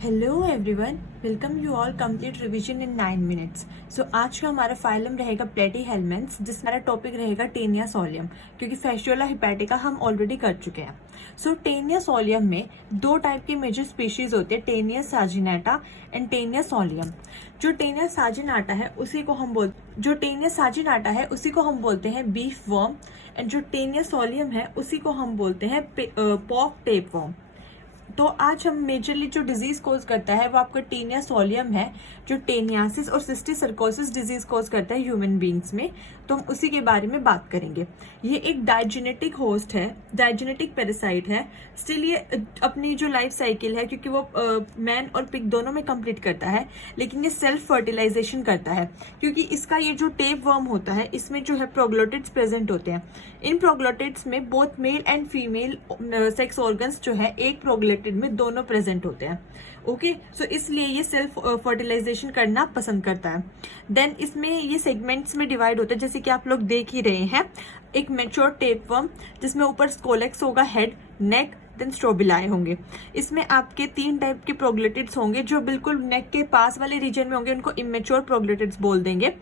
Hello everyone, welcome you all complete revision in 9 minutes. So आज का हमारा phylum रहेगा प्लेटीहेल्मिन्थ्स, जिसमें हमारा टॉपिक रहेगा टेनिया सोलियम, क्योंकि फैस्टियोला हिपैटिका हम ऑलरेडी कर चुके हैं। सो टेनिया सोलियम में दो टाइप की मेजर स्पीशीज होती है, टेनिया साजिनाटा एंड टेनिया सोलियम। जो टेनिया साजिनाटा है उसी को हम बोलते हैं बीफ वर्म, एंड जो टेनिया सोलियम है उसी को हम बोलते हैं पॉक टेप वर्म। तो आज हम मेजरली जो डिजीज कोज करता है वो आपका टेनिया सोलियम है, जो टेनियासिस और सिस्टिसर्कोसिस डिजीज कोज करता है ह्यूमन बींग्स में। तो हम उसी के बारे में बात करेंगे। ये एक डायजेनेटिक होस्ट है, डायजेनेटिक पैरासाइट है। स्टिल ये अपनी जो लाइफ साइकिल है, क्योंकि वो मैन और पिग दोनों में कंप्लीट करता है, लेकिन ये सेल्फ फर्टिलाइजेशन करता है, क्योंकि इसका ये जो टेप वर्म होता है इसमें जो है प्रोग्लोटिड्स प्रेजेंट होते हैं। इन प्रोग्लोटिड्स में both male and female sex organs जो है एक प्रोग्लोटिड में दोनों प्रेजेंट होते हैं। ओके, सो इसलिए ये सेल्फ फर्टिलाइजेशन करना पसंद करता है। देन इसमें ये सेगमेंट्स में डिवाइड होता है, जैसे कि आप लोग देख ही रहे हैं। एक मैच्योर टेपवर्म जिसमें ऊपर स्कोलेक्स होगा, हेड, नेक, देन स्ट्रोबिलाई होंगे। इसमें आपके 3 टाइप के प्रोग्लोटिड्स होंगे। जो बिल्कुल नेक के पास वाले रीजन में होंगे उनको इमेच्योर प्रोग्लोटिड्स बोल देंगे,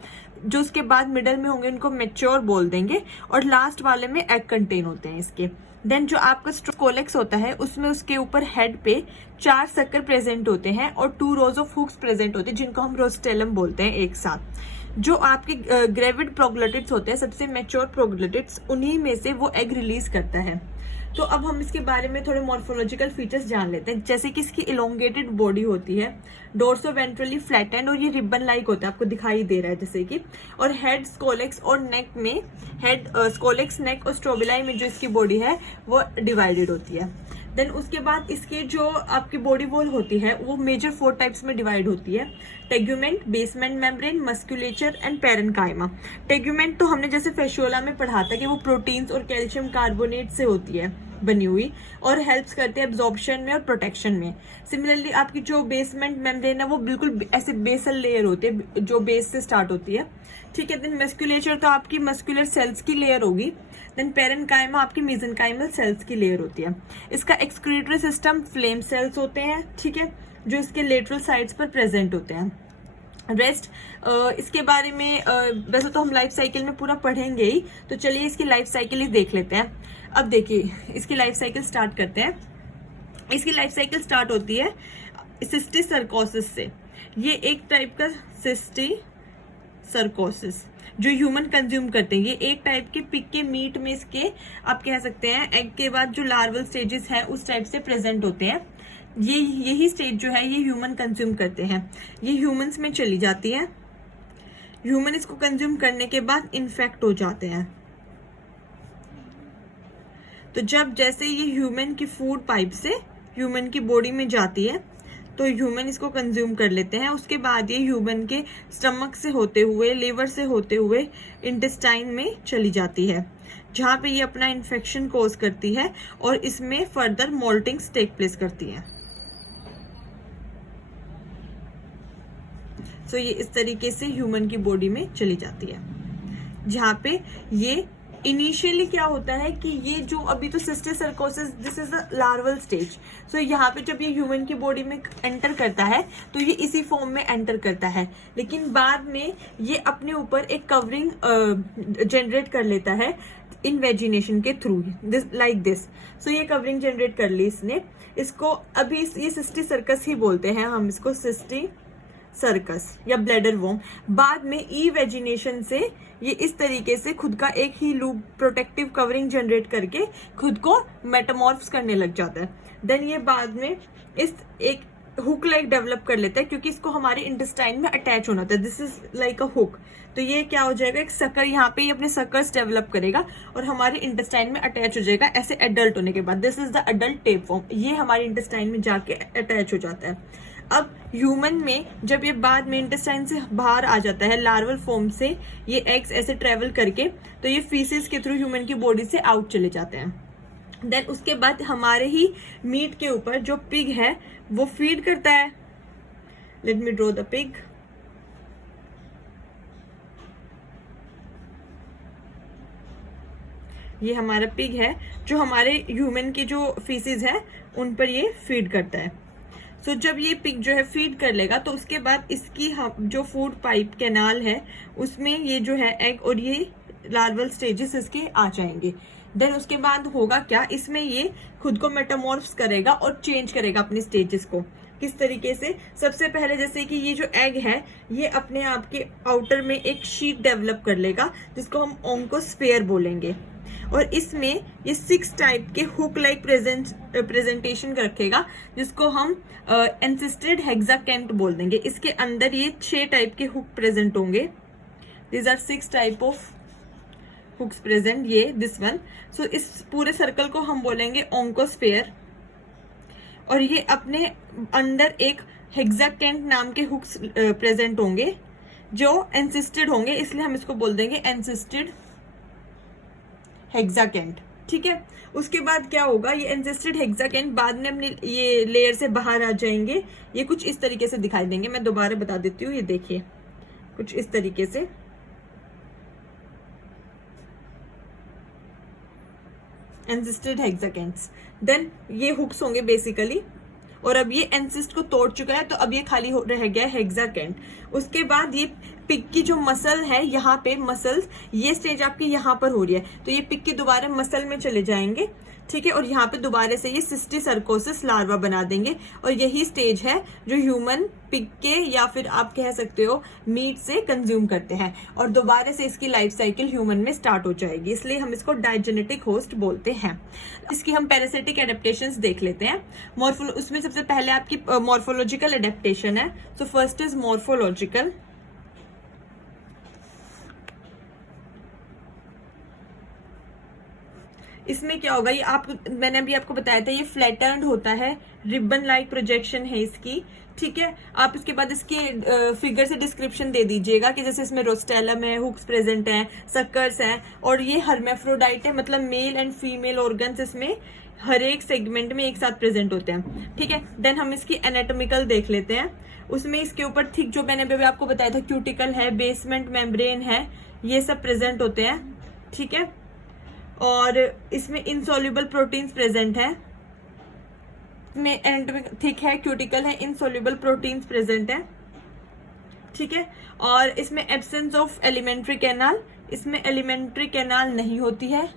जो उसके बाद मिडल में होंगे उनको मैच्योर बोल देंगे, और लास्ट वाले में एग कंटेन होते हैं इसके। देन जो आपका स्कोलेक्स होता है उसमें उसके ऊपर हेड पे 4 सक्कर प्रेजेंट होते हैं और 2 रोज ऑफ हुक्स प्रेजेंट होते हैं, जिनको हम रोस्टेलम बोलते हैं एक साथ। जो आपके ग्रेविड प्रोग्लोटिड्स होते हैं, सबसे मैच्योर प्रोग्लोटिड्स, उन्हीं में से वो एग रिलीज करता है। तो अब हम इसके बारे में थोड़े मॉर्फोलॉजिकल फीचर्स जान लेते हैं। जैसे कि इसकी इलोंगेटेड बॉडी होती है, डोर्सो वेंट्रली फ्लैटेंड, और ये रिबन लाइक होता है, आपको दिखाई दे रहा है जैसे कि। और हेड, स्कोलेक्स और नेक में, हेड, स्कोलेक्स, नेक और स्ट्रोबिलाई में जो इसकी बॉडी है वो डिवाइडेड होती है। देन उसके बाद इसके जो आपकी बॉडी वॉल होती है वो मेजर 4 टाइप्स में डिवाइड होती है, tegument, basement membrane, musculature and parenchyma. Tegument तो हमने जैसे फैस्टियोला में पढ़ा था कि वो प्रोटीन्स और कैल्शियम कार्बोनेट से होती है बनी हुई, और हेल्प्स करते हैं एब्जॉर्प्शन में और प्रोटेक्शन में। सिमिलरली आपकी जो बेसमेंट मेम्ब्रेन है वो बिल्कुल ऐसे बेसल लेयर होती है जो बेस से स्टार्ट होती है, ठीक है। देन मस्कुलेचर तो आपकी मस्कुलर सेल्स की लेयर होगी। देन पेरेन्काइमा आपकी मेसेनकाइमल सेल्स की लेयर होती है। इसका एक्सक्रीटरी सिस्टम फ्लेम सेल्स होते हैं, ठीक है, जो इसके लेटरल साइड्स पर प्रेजेंट होते हैं। रेस्ट इसके बारे में वैसे तो हम लाइफ साइकिल में पूरा पढ़ेंगे ही, तो चलिए इसकी लाइफ साइकिल ही देख लेते हैं। अब देखिए इसकी लाइफ साइकिल स्टार्ट करते हैं। इसकी लाइफ साइकिल स्टार्ट होती है सिस्टिसर्कोसिस से। ये एक टाइप का सिस्टिसर्कोसिस जो ह्यूमन कंज्यूम करते हैं। ये एक टाइप के पिग के मीट में इसके आप कह सकते हैं एग के बाद जो लार्वल स्टेजेस है उस टाइप से प्रेजेंट होते हैं। यही स्टेज जो है ये ह्यूमन कंज्यूम करते हैं। ये ह्यूमंस में चली जाती है। ह्यूमन इसको कंज्यूम करने के बाद इन्फेक्ट हो जाते हैं। तो जब जैसे ये ह्यूमन की फूड पाइप से ह्यूमन की बॉडी में जाती है तो ह्यूमन इसको कंज्यूम कर लेते हैं। उसके बाद ये ह्यूमन के स्टमक से होते हुए, लेवर से होते हुए इंटेस्टाइन में चली जाती है, जहां पे ये अपना इन्फेक्शन कोज करती है और इसमें फर्दर मोल्टिंग्स टेक प्लेस करती है। सो ये इस तरीके से ह्यूमन की बॉडी में चली जाती है, जहां पे ये इनिशियली क्या होता है कि ये जो अभी तो cysticercosis, this is the larval stage. So यहाँ पे जब ये ह्यूमन की बॉडी में एंटर करता है तो ये इसी फॉर्म में एंटर करता है, लेकिन बाद में ये अपने ऊपर एक कवरिंग जनरेट कर लेता है इनवेजिनेशन के थ्रू, दिस लाइक दिस। सो ये कवरिंग जनरेट कर ली इसने। इसको अभी ये सिस्टिसर्कस ही बोलते हैं हम इसको, सिस्टिसर्कस या ब्लैडर वॉर्म। बाद में ई वेजिनेशन से ये इस तरीके से खुद का एक ही लूप प्रोटेक्टिव कवरिंग जनरेट करके खुद को मेटामॉर्फ्स करने लग जाता है। देन ये बाद में इस एक हुक लाइक डेवलप कर लेता है, क्योंकि इसको हमारे इंटेस्टाइन में अटैच होना था। This is like a hook. तो ये क्या हो जाएगा, एक सकर, यहाँ पे ये अपने सकर्स डेवलप करेगा और हमारे इंटेस्टाइन में अटैच हो जाएगा ऐसे एडल्ट होने के बाद। This is the adult tapeworm. ये हमारे इंटेस्टाइन में जाके अटैच हो जाता है। अब ह्यूमन में जब ये बाद में इंटेस्टाइन से बाहर आ जाता है लार्वल फॉर्म से, ये एग्स ऐसे ट्रेवल करके तो ये फीसिस के थ्रू ह्यूमन की बॉडी से आउट चले जाते हैं। देन उसके बाद हमारे ही मीट के ऊपर जो पिग है वो फीड करता है। Let me draw the pig. ये हमारा पिग है जो हमारे ह्यूमन की जो फीसिस है उन पर ये फीड करता है। सो जब ये पिग जो है फीड कर लेगा तो उसके बाद इसकी जो फूड पाइप कैनाल है उसमें ये जो है एग और ये लार्वल स्टेजेस इसके आ जाएंगे। देन उसके बाद होगा क्या, इसमें ये खुद को मेटामॉर्फ्स करेगा और चेंज करेगा अपने स्टेजेस को। किस तरीके से, सबसे पहले जैसे कि ये जो एग है ये अपने आप के आउटर में एक शीट डेवलप कर लेगा जिसको हम ओंकोस्फेयर बोलेंगे, और इसमें ये 6 टाइप के हुक लाइक प्रेजेंटेशन रखेगा जिसको हम एंसिस्टेड हेक्साकेंट बोल देंगे। इसके अंदर ये 6 टाइप के हुक प्रेजेंट होंगे। These are 6 type of hooks present, ये दिस वन। सो इस पूरे सर्कल को हम बोलेंगे ओंकोस्फेयर, और ये अपने अंदर एक हेक्साकेंट नाम के हुक्स प्रेजेंट होंगे जो एंसिस्टेड होंगे, इसलिए हम इसको बोल देंगे एंसिस्टेड हेक्साकेंट। ठीक है, उसके बाद क्या होगा, ये एंसिस्टेड हेक्साकेंट बाद में अपनी ये लेयर से बाहर आ जाएंगे। ये कुछ इस तरीके से दिखाई देंगे, मैं दोबारा बता देती हूँ। ये देखिए कुछ इस तरीके से, एंसिस्टेड हेक्साकेंट्स। देन ये हुक्स होंगे बेसिकली, और अब ये एंसिस्ट को तोड़ चुका है तो अब ये खाली रह गया हेक्साकेंट। उसके बाद ये पिग की जो मसल है, यहाँ पे मसल्स, ये स्टेज आपकी यहाँ पर हो रही है तो ये पिग के दोबारा मसल में चले जाएंगे। ठीक है, और यहाँ पे दोबारा से ये सिस्टिसर्कोसिस लार्वा बना देंगे, और यही स्टेज है जो ह्यूमन पिग के या फिर आप कह सकते हो मीट से कंज्यूम करते हैं, और दोबारा से इसकी लाइफ साइकिल ह्यूमन में स्टार्ट हो जाएगी, इसलिए हम इसको डायजेनेटिक होस्ट बोलते हैं। इसकी हम पैरासिटिक एडेप्टेशंस देख लेते हैं। उसमें सबसे पहले आपकी मॉर्फोलॉजिकल एडेप्टेशन है। So first is morphological. इसमें क्या होगा, ये मैंने अभी आपको बताया था, ये फ्लैटर्न्ड होता है, रिबन लाइक प्रोजेक्शन है इसकी। ठीक है, आप इसके बाद इसके फिगर से डिस्क्रिप्शन दे दीजिएगा कि जैसे इसमें रोस्टेलम है, हुक्स प्रेजेंट हैं, सक्कर्स हैं, और ये हर्मेफ्रोडाइट है, मतलब मेल एंड फीमेल ऑर्गन्स इसमें हर एक सेगमेंट में एक साथ प्रेजेंट होते हैं। ठीक है, देन हम इसकी एनाटॉमिकल देख लेते हैं। उसमें इसके ऊपर थिक, जो मैंने अभी आपको बताया था, क्यूटिकल है, बेसमेंट मेम्ब्रेन है, ये सब प्रेजेंट होते हैं। ठीक है, और इसमें इनसॉल्युबल प्रोटीन्स प्रेजेंट है, में एनाटॉमिक थिक है, क्यूटिकल है, इनसॉल्युबल प्रोटीन्स प्रेजेंट है। ठीक है, और इसमें एब्सेंस ऑफ एलिमेंट्री कैनाल, इसमें एलिमेंट्री कैनाल नहीं होती है,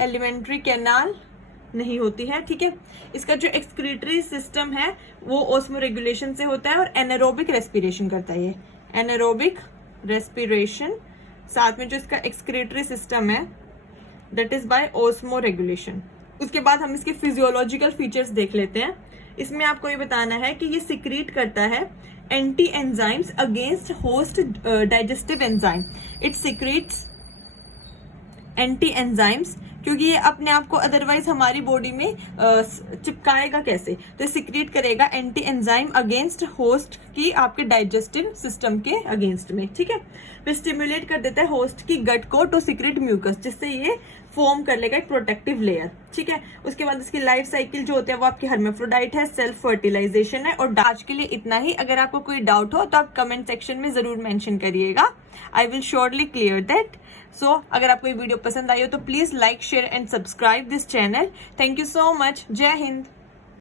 एलिमेंट्री कैनाल नहीं होती है। ठीक है, इसका जो एक्सक्रीटरी सिस्टम है वो ऑस्मो रेगुलेशन से होता है, और एनारोबिक रेस्पिरेशन करता है, ये एनारोबिक रेस्पिरेशन। साथ में जो इसका एक्सक्रीटरी सिस्टम है that is by osmo regulation. उसके बाद हम इसके फिजियोलॉजिकल फीचर्स देख लेते हैं। इसमें आपको ये बताना है कि ये सिक्रीट करता है anti enzymes against host digestive enzyme. It secretes anti enzymes, क्योंकि ये अपने आप को अदरवाइज हमारी बॉडी में चिपकाएगा कैसे, तो सिक्रीट करेगा एंटी एंजाइम अगेंस्ट होस्ट की, आपके डाइजेस्टिव सिस्टम के अगेंस्ट में। ठीक है, फिर स्टिमुलेट कर देता है होस्ट की गट को टू सिक्रीट म्यूकस, जिससे ये फॉर्म कर लेगा एक प्रोटेक्टिव लेयर। ठीक है, उसके बाद इसकी लाइफ साइकिल जो होती है वो आपकी हर्मेफ्रोडाइट है, सेल्फ फर्टिलाइजेशन है। और आज के लिए इतना ही। अगर आपको कोई डाउट हो तो आप कमेंट सेक्शन में जरूर मेंशन करिएगा, I will surely clear that. So अगर आपको ये वीडियो पसंद आई हो तो please like, share and subscribe this channel. Thank you so much. जय हिंद।